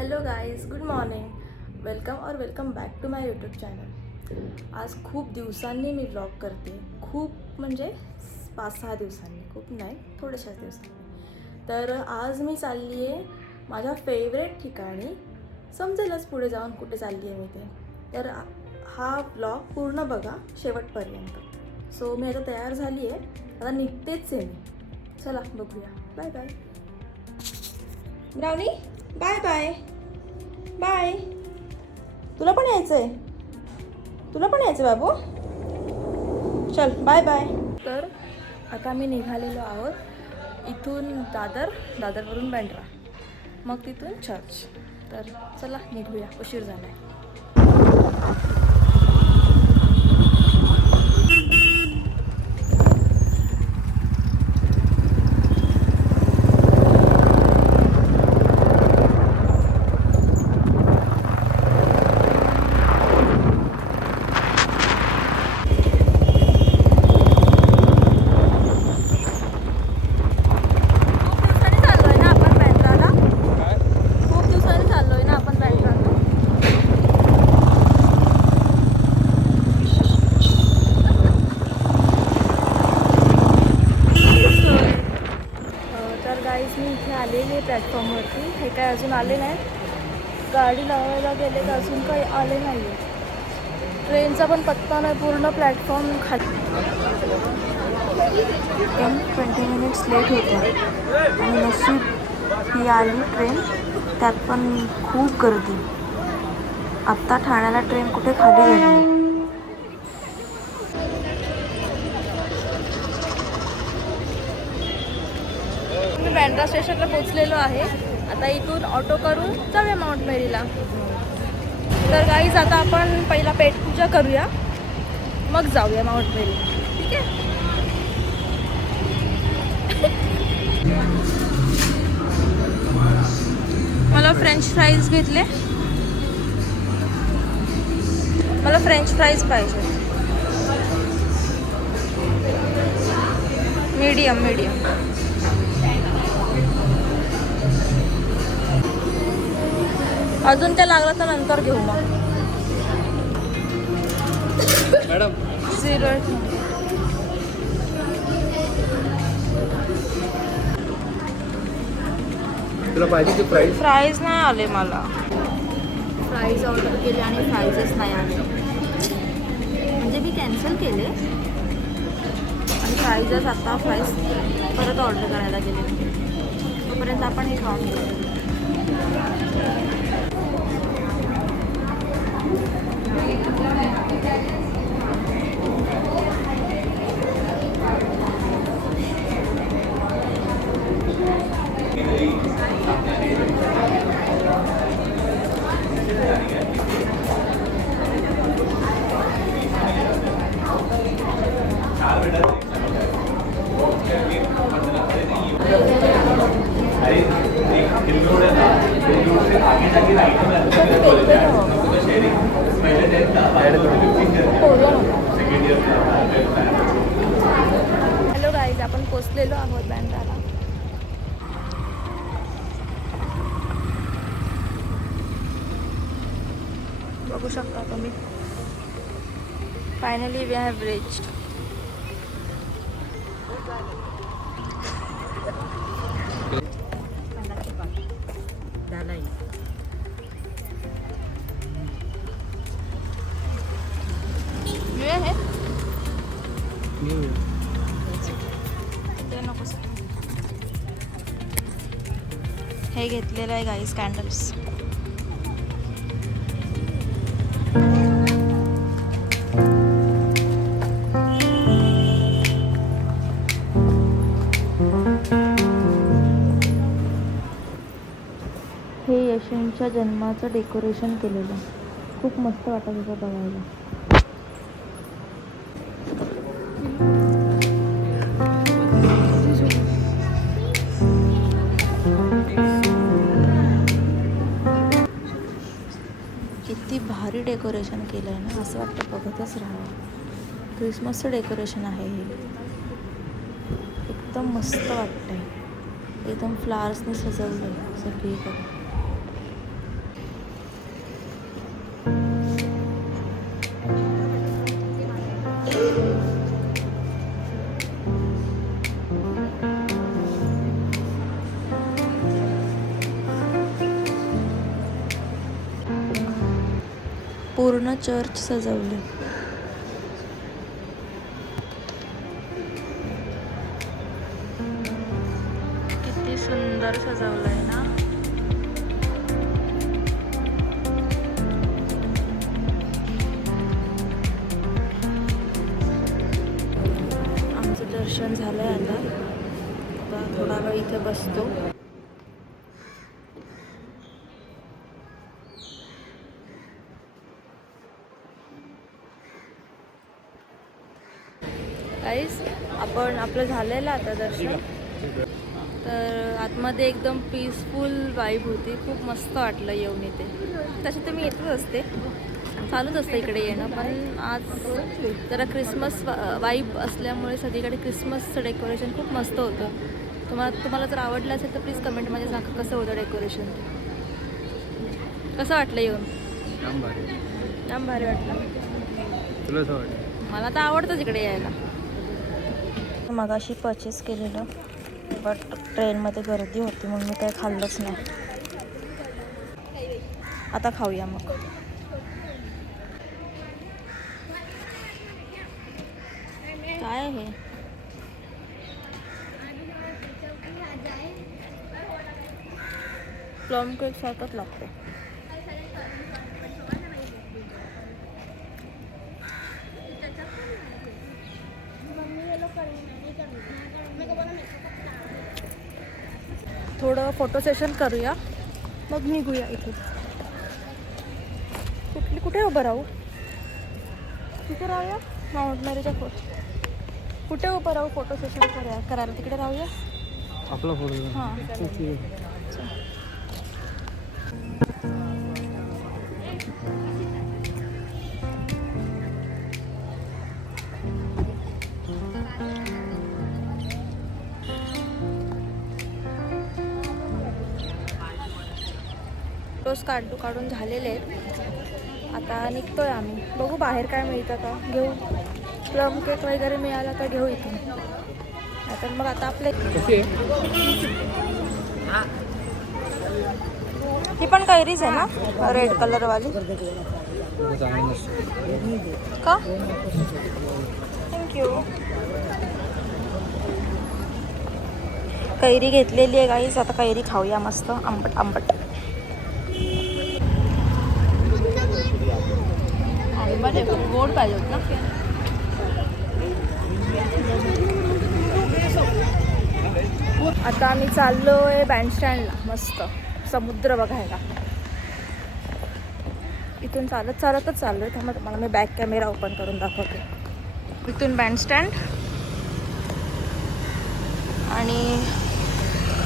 Hello guys, good morning. Welcome back to my YouTube channel. आज खूप दिवसांनी मी vlog करते. खूप म्हणजे 5-6 दिवसांनी, खूप नाही, थोड्याशाच दिवसांनी. तर आज मी चालली आहे माझ्या फेवरेट ठिकाणी. समजेलच पुढे जाऊन कुठे चालली आहे मी ते. तर हा व्लॉग पूर्ण बघा शेवटपर्यंत. सो मी आता तयार झाली आहे, आता निघतेच आहे मी. चला बघूया. Bye bye Brownie. Bye bye bye. तुला पण यायचंय, बाबू. चल बाय बाय. तर आता मी निघालेलो आहोत इथून दादरवरून बँड्रा, मग तिथून चर्च. तर चला निघूया, उशीर झाला आहे. मी इथे आलेली आहे प्लॅटफॉर्मवरती. हे काय अजून आले नाहीत. गाडी लावायला गेले तर अजून काही आले नाही आहे. ट्रेनचा पण पत्ता नाही, पूर्ण प्लॅटफॉर्म खाली. 10-20 मिनिट्स लेट होते आणि नशीब ही आली ट्रेन, त्यात पण खूप गर्दी. आत्ता ठाण्याला ट्रेन कुठे खाली गेली. मी बँड्रा स्टेशनला पोचलेलो आहे. आता इथून ऑटो करून जाऊया माउंट मेरीला. तर गाईज आता आपण पहिला पेटपूजा करूया, मग जाऊया माउंट मेरी. ठीक आहे. मला फ्रेंच फ्राईज घेतले. मला फ्रेंच फ्राईज पाहिजे, मीडियम. अजून काय लागलं तर नंतर घेऊ मग. मॅडम 0 तुला पाहिजे की फ्राईज नाही आले मला. फ्राईज ऑर्डर केले आणि फ्राईजच नाही आले. म्हणजे मी कॅन्सल केले आणि फ्राईजच आता परत ऑर्डर करायला गेले. तोपर्यंत आपण हे खाऊन घेऊ. हॅलो गाईज, आपण पोचलेलो आहोत बँड्राला. बघू शकता तुम्ही. Finally we have reached. हे घेतलेलं आहे गाईस, कॅन्डल्स. हे येशूंच्या जन्माचं डेकोरेशन केलेलं, खूप मस्त वाटत होतं बघायला. किती भारी डेकोरेशन केलं आहे ना, असं वाटतं बघतच राहावं. क्रिसमसचं डेकोरेशन आहे हे. एकदम मस्त वाटतंय. एकदम फ्लावर्सनी सजवलं सगळीकडे. पूर्ण चर्च सजवले. किती सुंदर सजवलंय ना. आमचं दर्शन झालंय. आता थोडा वेळ इथे बसतो. गाईस, आपण आपलं झालेलं आता दर्शन. तर आतमध्ये एकदम पीसफुल वाईब होती. खूप मस्त वाटलं येऊन इथे. तसे तर मी येतच असते, चालूच असतं इकडे येणं, पण आज जरा क्रिसमस वाईब असल्यामुळे सगळीकडे क्रिसमसचं डेकोरेशन खूप मस्त होतं. तुम्हाला जर आवडलं असेल तर प्लीज कमेंटमध्ये सांगा कसं होतं डेकोरेशन. कसं वाटलं येऊन? जाम भारी वाटलं. तुला असं वाटलं? मला तर आवडतंच इकडे यायला. मगाशी परचेस केलेलं, बट ट्रेनमध्ये गर्दी होती म्हणून मी काही खाल्लंच नाही. आता खाऊया मग. काय आहे? प्लम केक सारखंच लागतं. थोडं फोटो सेशन करूया, मग निघूया इथे. कुठे उभं राहू? तिथे राहूया माउंट मॅरीच्या कुठे उभं राहू? फोटो सेशन करायला तिकडे राहूया. आपला फोटो. हां, फोटोज काढून झालेले आहेत. आता निघतोय आम्ही. बघू बाहेर काय मिळतं का, घेऊ. प्लम केक वगैरे मिळाला तर घेऊ इथून. तर मग आता आपले ही पण कैरीच आहे ना, रेड कलरवाली का? थँक्यू. कैरी घेतलेली आहे गाईस. आता कैरी खाऊया मस्त आंबट आंबट. गोड पाहिजे होत ना. आता आम्ही चाललोय बँडस्टँडला मस्त समुद्र बघायला. इथून चालतच चाललोय. त्यामुळे तुम्हाला मी बॅक कॅमेरा ओपन करून दाखवते. इथून बँडस्टँड आणि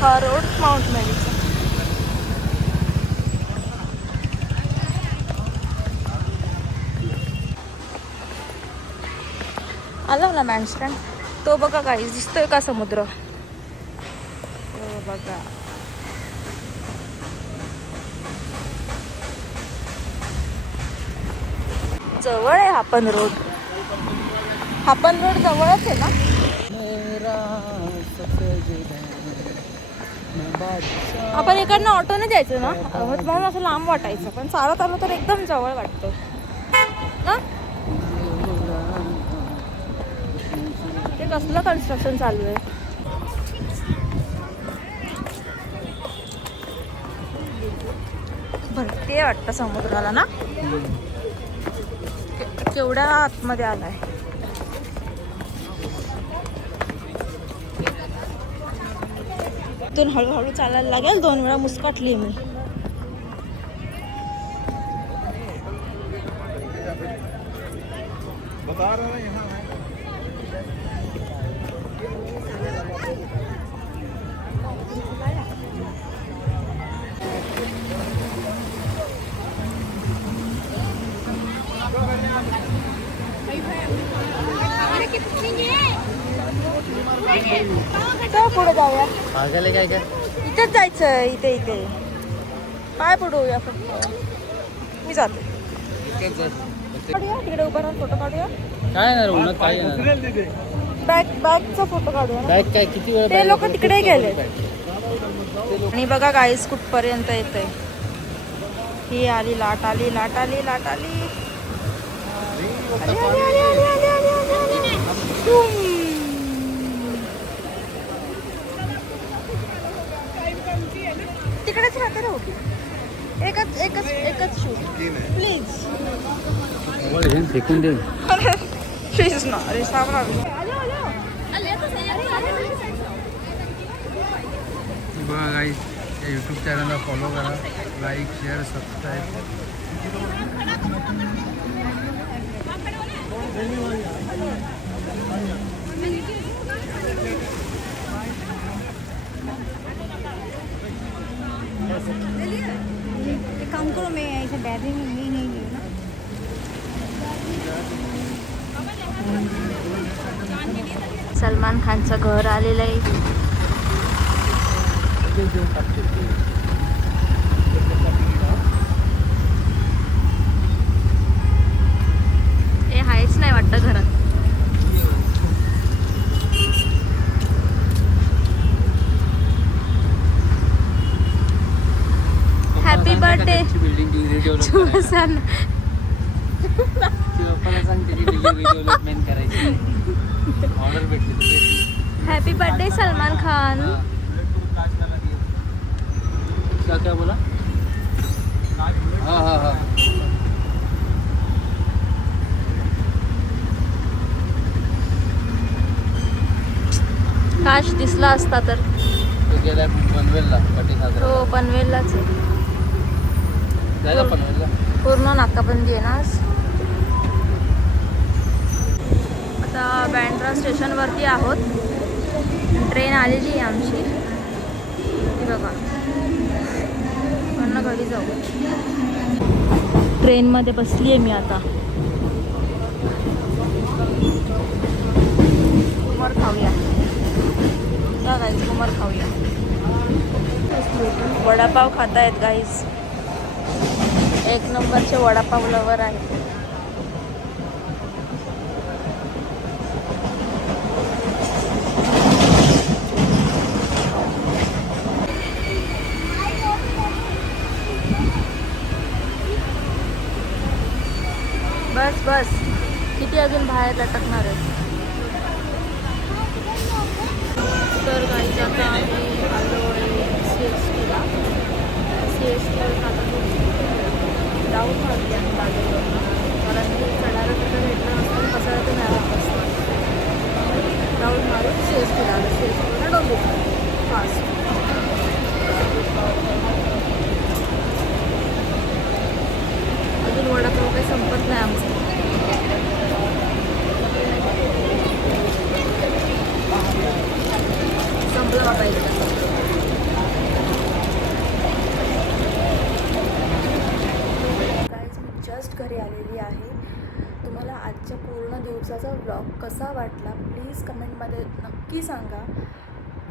हा रोड माउंट मॅरीचा. आलं ना बँडस्टँड. तो बघा काही दिसतोय का समुद्र? बघा. जवळ आहे हापन रोड. हापन रोड जवळच आहे ना. आपण इकडनं ऑटोने जायचं ना, म्हणून असं लांब वाटायचं, पण चालत आलो तर एकदम जवळ वाटतं ना. ते कसलं कन्स्ट्रक्शन चालू आहे? भरती वाटतं समुद्राला ना. केवढ्या आतमध्ये आलाय. इथून हळूहळू चालायला लागेल. 2 वेळा मुस्काटली मी. पुढे जाऊया. इथेच जायचं. इथे पाय पुढे फक्त. मी जाते. तिकडे उभा राहून फोटो काढूया. काय बॅगचा फोटो काढूया. बॅग काय किती वेळ? ते लोक तिकडे गेले. आणि बघा गाईस कुठपर्यंत येतंय. ही आली लाट आली. तिकडेच राहते राहू एकच एकच एकच शूट प्लीज फेकून दे प्लीज ना अरे सामना बघा गाईस या यूट्यूब चॅनलला फॉलो करा लाईक शेअर सबस्क्राईब एक काम करो मैं ऐसे बैठे नहीं ना सलमान खानचं घर आलेलं आहे हे आहेच नाही वाटतं घरात हॅपी बर्थडे बिल्डिंग पप्पाला सांग त्याची बिल्डिंग डेव्हलपमेंट करायची ऑर्डर भेटली हॅपी बर्थडे सलमान खान क्या बोला हाँ हाँ हाँ काश दिसला असता तर तो गेला पनवेलला पाटी साजरा हो पनवेललाच आहे जायला पनवेलला पूर्ण नाकाबंदी आहे ना आज आता बँड्रा स्टेशनवरती आहोत ट्रेन आलेली आहे आमची ती बघा पण घरी जाऊ ट्रेनमध्ये बसली आहे मी आता कुमार खाऊया का गाईज कुमार खाऊया वडापाव खातायत गाईज एक नंबरचे वडापाव लवर आहे बस बस किती अजून बाहेर लटकणार आहे तर काही आता आम्ही आलो आहे CSTला डाऊन मारली आणि बाजूला मला मी चढायला तिथं भेटलं नसतं कसं ते मिळालं असतं डाऊन मारून CSTला आलं CSTला डोंबी फास्ट अजून वडापाव काही संपत नाही आमचं संपलं बाबा एकदा गाईज मी जस्ट घरी आलेली आहे तुम्हाला आजच्या पूर्ण दिवसाचा व्लॉग कसा वाटला प्लीज कमेंटमध्ये नक्की सांगा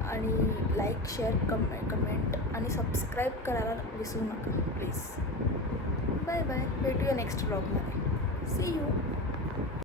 आणि लाईक शेअर कमेंट आणि सबस्क्राईब करायला विसरू नका प्लीज बाय बाय भेटूया नेक्स्ट व्लॉगमध्ये सी यू